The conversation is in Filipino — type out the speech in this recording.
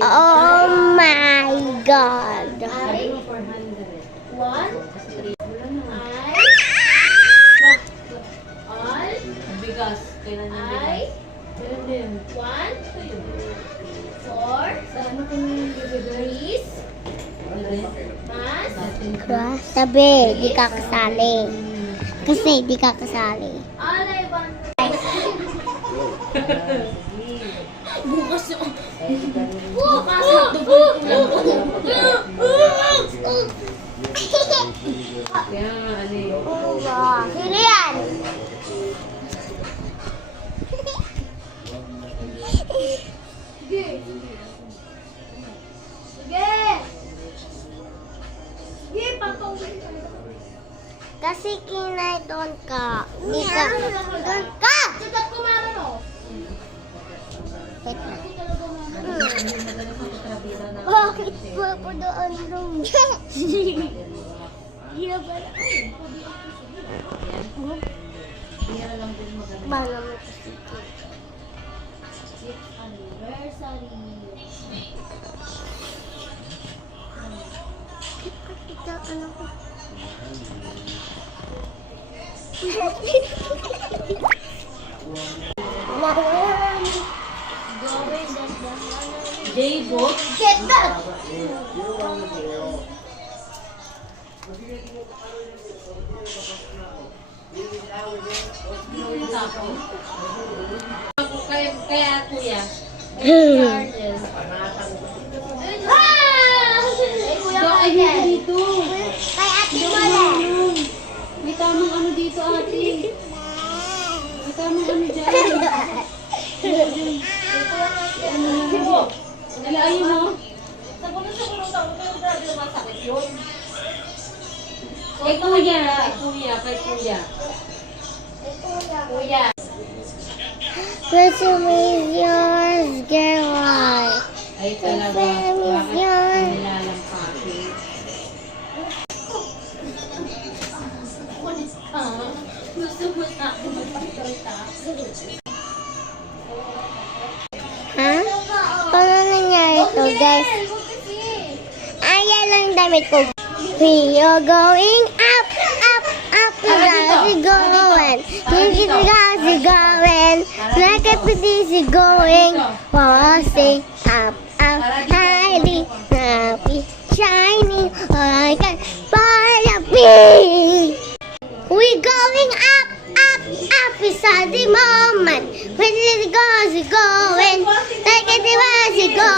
Oh my God. I, 1, all, Bigas. Kailan yung bigas? I, Kailan din? 1, 4, Saan mo kung Greece, mas, Cross. Sabi, di ka kasali. Kasi di ka kasali. all I want. Bukas yung... Bukas yung dugo Kaya nga, ano yun? Sino yan? Sige. Sige. Sige, patong. Kasi kinay doon ka. Di ka. Doon ka! Sikat ko mama no. Wait na. Hindi talaga mama. Bakit ba po doon doon? Di na ba? Kaya lang din maganda. Bala mo kasi. 6th anniversary. Ito, ano ko? J-Book? Get that! Kaya kuya. Ah! Kuya Ay, Michael. dito. Kay ate mo lang. May tamang ano dito, ate. May tamang ano dyan. Nalayin mo? Kay kuya. Kay kuya. Kuya. Which is yours, girl? Ay talaga. Bakit nilalampasin? Gusto mo na ako magpapalita. Ha? Paano nangyari to, guys? Ayan lang damit ko. We are going up, up, up. We're going. This is going. Like a is going. Waltzing up, up, highly happy, shining like a fireplace. We going up, up, up beside the moment. When it goes, going. Like it was, go.